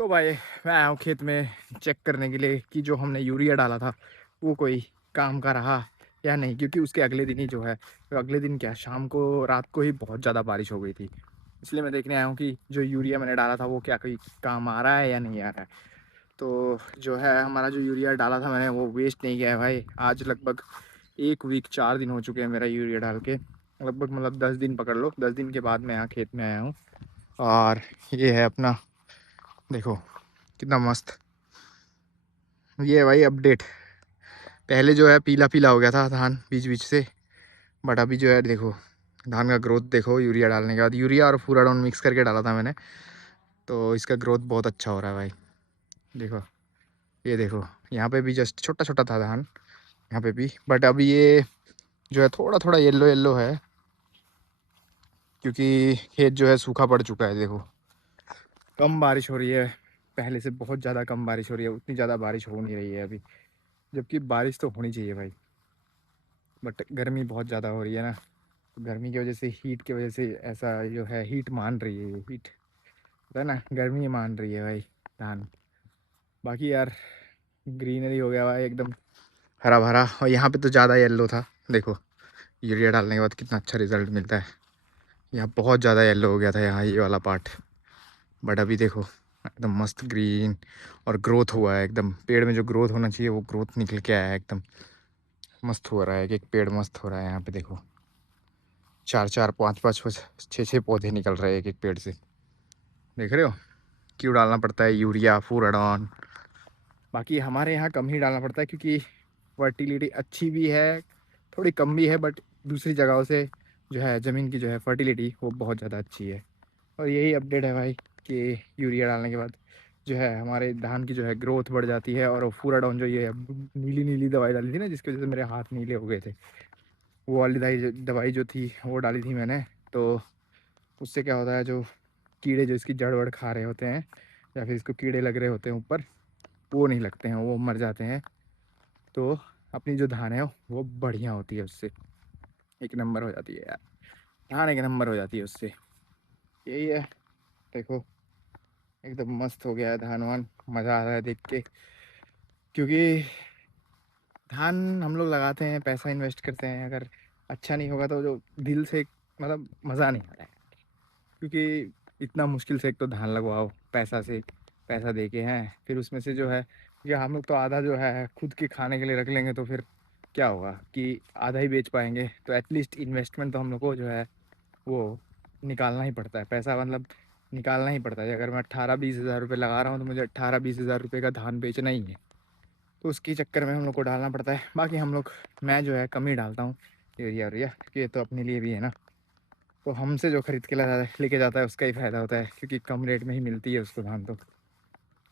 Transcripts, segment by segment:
तो भाई मैं आया हूँ खेत में चेक करने के लिए कि जो हमने यूरिया डाला था वो कोई काम का रहा या नहीं, क्योंकि उसके अगले दिन ही जो है, तो अगले दिन क्या शाम को रात को ही बहुत ज़्यादा बारिश हो गई थी। इसलिए मैं देखने आया हूँ कि जो यूरिया मैंने डाला था वो क्या कोई काम आ रहा है या नहीं आ रहा है। तो जो है हमारा जो यूरिया डाला था मैंने वो वेस्ट नहीं गया है भाई। आज लगभग 1 वीक 4 दिन हो चुके हैं मेरा यूरिया डाल के, लगभग मतलब 10 दिन पकड़ लो। 10 दिन के बाद मैं यहाँ खेत में आया हूँ और ये है अपना, देखो कितना मस्त। ये है भाई अपडेट। पहले जो है पीला पीला हो गया था धान बीच बीच से, बट अभी जो है देखो धान का ग्रोथ देखो। यूरिया डालने के बाद, यूरिया और फूराडाउन मिक्स करके डाला था मैंने, तो इसका ग्रोथ बहुत अच्छा हो रहा है भाई। देखो, ये देखो, यहाँ पे भी जस्ट छोटा छोटा था धान, यहाँ पे भी, बट अभी ये जो है थोड़ा थोड़ा येलो येलो है, क्योंकि खेत जो है सूखा पड़ चुका है। देखो कम बारिश हो रही है, पहले से बहुत ज़्यादा कम बारिश हो रही है, उतनी ज़्यादा बारिश हो नहीं रही है अभी, जबकि बारिश तो होनी चाहिए भाई। बट गर्मी बहुत ज़्यादा हो रही है ना, तो गर्मी की वजह से, हीट की वजह से ऐसा जो है, हीट मान रही है, ये हीट पता है ना, गर्मी मान रही है भाई धान। बाकी यार ग्रीनरी हो गया भाई एकदम हरा भरा। और यहाँ पे तो ज़्यादा येलो था, देखो यूरिया डालने के बाद कितना अच्छा रिजल्ट मिलता है। यहाँ बहुत ज़्यादा येलो हो गया था यहाँ, ये वाला पार्ट, बट अभी देखो एकदम मस्त ग्रीन और ग्रोथ हुआ है एकदम। पेड़ में जो ग्रोथ होना चाहिए वो ग्रोथ निकल के आया है एकदम। मस्त हो रहा है, एक पेड़ मस्त हो रहा है। यहाँ पे देखो 4 4 5 5 6 6 पौधे निकल रहे हैं एक एक पेड़ से, देख रहे हो। क्यों डालना पड़ता है यूरिया फूराडॉन। बाकी हमारे यहाँ कम ही डालना पड़ता है, क्योंकि फर्टिलिटी अच्छी भी है, थोड़ी कम भी है, बट दूसरी जगहों से जो है ज़मीन की जो है फर्टिलिटी वो बहुत ज़्यादा अच्छी है। और यही अपडेट है भाई कि यूरिया डालने के बाद जो है हमारे धान की जो है ग्रोथ बढ़ जाती है। और फूराडॉन जो ये नीली नीली दवाई डाली थी ना, जिसकी वजह से मेरे हाथ नीले हो गए थे, वो वाली दवाई जो थी वो डाली थी मैंने। तो उससे क्या होता है, जो कीड़े जो इसकी जड़ वड़ खा रहे होते हैं, या फिर इसको कीड़े लग रहे होते हैं ऊपर, वो नहीं लगते हैं, वो मर जाते हैं। तो अपनी जो धान है वो बढ़िया होती है उससे, एक नंबर हो जाती है यार, धान एक नंबर हो जाती है उससे। यही है, देखो एकदम मस्त हो गया है धान वान, मज़ा आ रहा है देख के। क्योंकि धान हम लोग लगाते हैं, पैसा इन्वेस्ट करते हैं, अगर अच्छा नहीं होगा तो जो दिल से मतलब मज़ा नहीं आता है। क्योंकि इतना मुश्किल से एक तो धान लगवाओ पैसा से, पैसा दे के हैं, फिर उसमें से जो है, या हम लोग तो आधा जो है खुद के खाने के लिए रख लेंगे, तो फिर क्या होगा कि आधा ही बेच पाएंगे। तो एटलीस्ट इन्वेस्टमेंट तो हम लोग को जो है वो निकालना ही पड़ता है, पैसा मतलब निकालना ही पड़ता है। अगर मैं 18 20 हज़ार रुपये लगा रहा हूँ तो मुझे 18 20 हज़ार रुपये का धान बेचना ही है, तो उसके चक्कर में हम लोग को डालना पड़ता है। बाकी हम लोग, मैं जो है कम ही डालता हूँ यूरिया वूरिया, क्योंकि ये तो अपने लिए भी है ना। तो हमसे जो खरीद के लेके जाता है उसका ही फ़ायदा होता है, क्योंकि कम रेट में ही मिलती है उसको धान तो।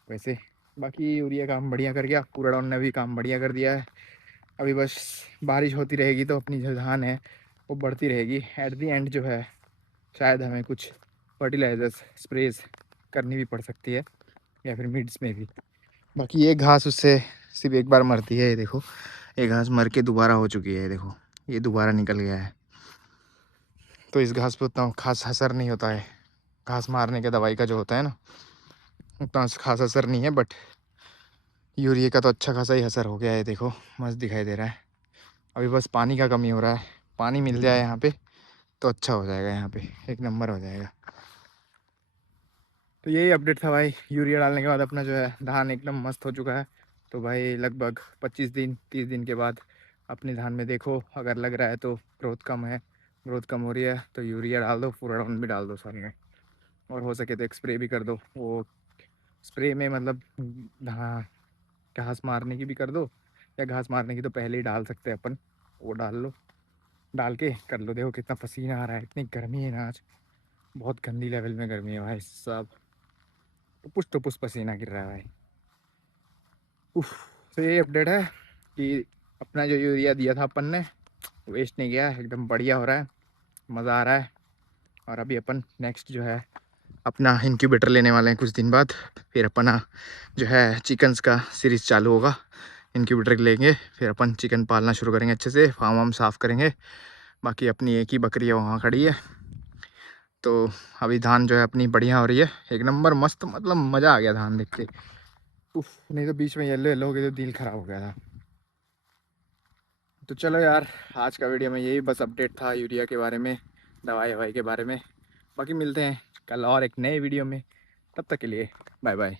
वैसे बाकी यूरिया काम बढ़िया कर गया, कूड़ाडाउन ने भी काम बढ़िया कर दिया है। अभी बस बारिश होती रहेगी तो अपनी जो धान है वो बढ़ती रहेगी। एट दी एंड जो है शायद हमें कुछ फर्टिलाइज़र्स स्प्रेज करनी भी पड़ सकती है, या फिर मिड्स में भी। बाकी ये घास उससे सिर्फ एक बार मरती है, ये देखो ये घास मर के दोबारा हो चुकी है, देखो ये दोबारा निकल गया है। तो इस घास पे उतना खास असर नहीं होता है, घास मारने के दवाई का जो होता है ना, उतना खास असर नहीं है। बट यूरिया का तो अच्छा खासा ही असर हो गया है, देखो मस्त दिखाई दे रहा है। अभी बस पानी का कमी हो रहा है, पानी मिल जाए यहाँ पे तो अच्छा हो जाएगा, यहाँ पे एक नंबर हो जाएगा। तो यही अपडेट था भाई, यूरिया डालने के बाद अपना जो है धान एकदम मस्त हो चुका है। तो भाई लगभग 25 दिन 30 दिन के बाद अपने धान में देखो, अगर लग रहा है तो ग्रोथ कम है, ग्रोथ कम हो रही है, तो यूरिया डाल दो, फुराडाउन भी डाल दो साथ में। और हो सके तो एक स्प्रे भी कर दो, वो स्प्रे में मतलब हाँ, घास मारने की भी कर दो, या घास मारने की तो पहले ही डाल सकते हैं अपन, वो डाल लो, डाल के कर लो। देखो कितना पसीना आ रहा है, इतनी गर्मी है ना आज, बहुत गंदी लेवल में गर्मी है भाई सब, टुपुस पसीना गिर रहा है भाई। उफ। तो ये अपडेट है कि अपना जो यूरिया दिया था अपन ने वेस्ट नहीं गया, एकदम बढ़िया हो रहा है, मज़ा आ रहा है। और अभी अपन नेक्स्ट जो है अपना इंक्यूबेटर लेने वाले हैं कुछ दिन बाद, फिर अपना जो है चिकन्स का सीरीज़ चालू होगा। इंक्यूबेटर लेंगे, फिर अपन चिकन पालना शुरू करेंगे अच्छे से, फार्म वार्म साफ़ करेंगे। बाकी अपनी एक ही बकरी है वहाँ खड़ी है, तो अभी धान जो है अपनी बढ़िया हो रही है, एक नंबर मस्त, मतलब मज़ा आ गया धान देख के। उफ, नहीं तो बीच में येलो येलो हो गई तो दिल खराब हो गया था। तो चलो यार, आज का वीडियो में यही बस अपडेट था यूरिया के बारे में, दवाई ववाई के बारे में। बाकी मिलते हैं कल और एक नए वीडियो में, तब तक के लिए बाय बाय।